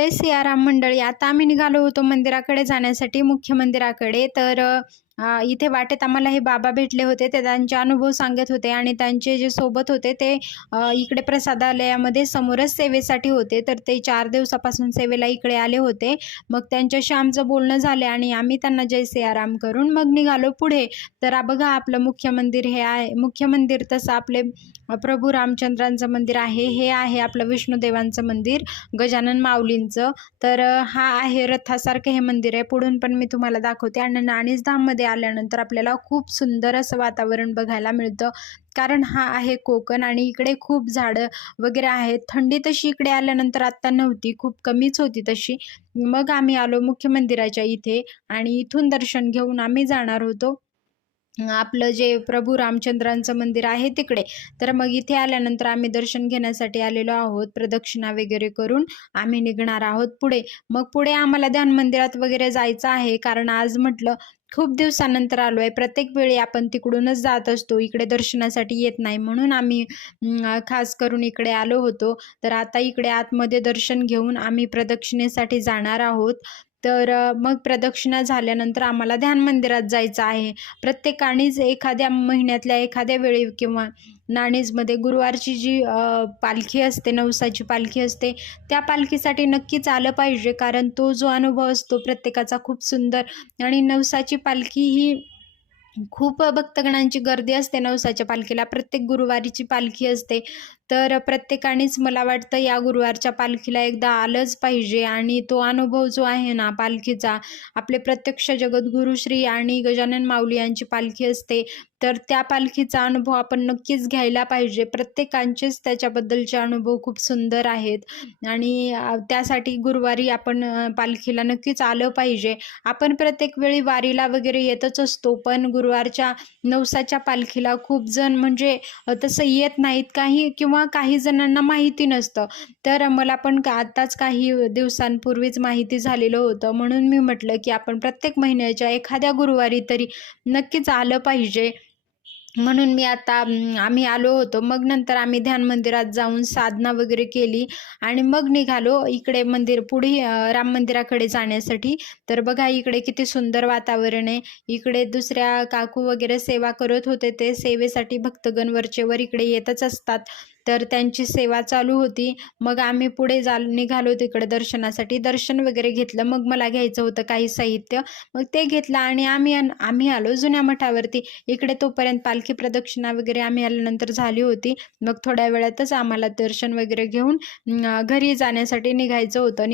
जय सियाराम मंडळी. आता आम्ही निघालो होतो मंदिराकडे जाण्यासाठी, मुख्य मंदिराकडे. तर इथे वाटेत आम्हाला हे बाबा भेटले होते. ते त्यांचे अनुभव सांगत होते आणि त्यांचे जे सोबत होते ते इकडे प्रसादालयामध्ये समोरच सेवेसाठी होते. तर ते 4 दिवसापासून सेवेला इकडे आले होते. मग त्यांच्याशी आमचं बोलणं झालं आणि आम्ही त्यांना जय सियाराम करून मग निघालो पुढे. तर बघा आपलं मुख्य मंदिर हे आहे. मुख्य मंदिर तसं आपले प्रभू रामचंद्रांचं मंदिर आहे. हे आहे आपलं विष्णुदेवांचं मंदिर, गजानन माऊलींचं. तर हा आहे रथासारखं हे मंदिर आहे. पुढून पण मी तुम्हाला दाखवते. आणि नाणीज धाममध्ये आल्यानंतर आपल्याला खूप सुंदर असं वातावरण बघायला मिळतं, कारण हा आहे कोकण आणि इकडे खूप झाडं वगैरे आहेत. थंडी तशी इकडे आल्यानंतर आत्ता नव्हती, खूप कमीच होती तशी. मग आम्ही आलो मुख्य मंदिराच्या इथे आणि इथून दर्शन घेऊन आम्ही जाणार होतो आपलं जे प्रभू रामचंद्रांचं मंदिर आहे तिकडे. तर मग इथे आल्यानंतर आम्ही दर्शन घेण्यासाठी आलेलो आहोत. प्रदक्षिणा वगैरे करून आम्ही निघणार आहोत पुढे. मग पुढे आम्हाला ध्यान मंदिरात वगैरे जायचं आहे, कारण आज म्हटलं खूप दिवसानंतर आलो आहे. प्रत्येक वेळी आपण तिकडूनच जात असतो, इकडे दर्शनासाठी येत नाही, म्हणून आम्ही खास करून इकडे आलो होतो. तर आता इकडे आतमध्ये दर्शन घेऊन आम्ही प्रदक्षिणेसाठी जाणार आहोत. तर मग प्रदक्षिणा झाल्यानंतर आम्हाला ध्यान मंदिरात जायचं आहे. प्रत्येकानेच एखाद्या महिन्यातल्या एखाद्या वेळी किंवा नाणीजमध्ये गुरुवारची जी पालखी असते, नवसाची पालखी असते, त्या पालखीसाठी नक्कीच आलं पाहिजे, कारण तो जो अनुभव असतो प्रत्येकाचा खूप सुंदर. आणि नवसाची पालखी ही खूप भक्तगणांची गर्दी असते नवसाच्या पालखीला. प्रत्येक गुरुवारीची पालखी असते. तर प्रत्येकानेच मला वाटतं या गुरुवारच्या पालखीला एकदा आलंच पाहिजे. आणि तो अनुभव जो आहे ना पालखीचा, आपले प्रत्यक्ष जगद्गुरू श्री आणि गजानन माऊली यांची पालखी असते, तर त्या पालखीचा अनुभव आपण नक्कीच घ्यायला पाहिजे. प्रत्येकांचेच त्याच्याबद्दलचे अनुभव खूप सुंदर आहेत आणि त्यासाठी गुरुवारी आपण पालखीला नक्कीच आलं पाहिजे. आपण प्रत्येक वेळी वारीला वगैरे येतच असतो, पण गुरुवारच्या नवसाच्या पालखीला खूप जण म्हणजे तसं येत नाहीत, किंवा काही जणांना माहिती नसतं. तर मला पण आत्ताच काही दिवसांपूर्वीच माहिती झालेलं होतं, म्हणून मी म्हटलं की आपण प्रत्येक महिन्याच्या एखाद्या गुरुवारी तरी नक्कीच आलं पाहिजे. म्हणून आम्ही आलो होतो. मग नंतर आम्ही ध्यान मंदिरात जाऊन साधना वगैरे केली आणि मग निघालो इकडे पुढे राम मंदिराकडे जाण्यासाठी. तर बघा इकडे किती सुंदर वातावरण आहे. इकडे दुसऱ्या काकू वगैरे सेवा करत होते, ते सेवेसाठी भक्तगण वरचे वर इकडे येतच असतात. तर त्यांची सेवा चालू होती. मग आम्ही पुढे निघालो तिकडे दर्शनासाठी. दर्शन वगैरे घेतलं. मग मला घ्यायचं होतं काही साहित्य, मग ते घेतलं आणि आम्ही आलो जुन्या मठावरती. इकडे तोपर्यंत पालखी प्रदक्षिणा वगैरे आम्ही आल्यानंतर झाली होती. मग थोड्या वेळातच आम्हाला दर्शन वगैरे घेऊन घरी जाण्यासाठी निघायचं होतं.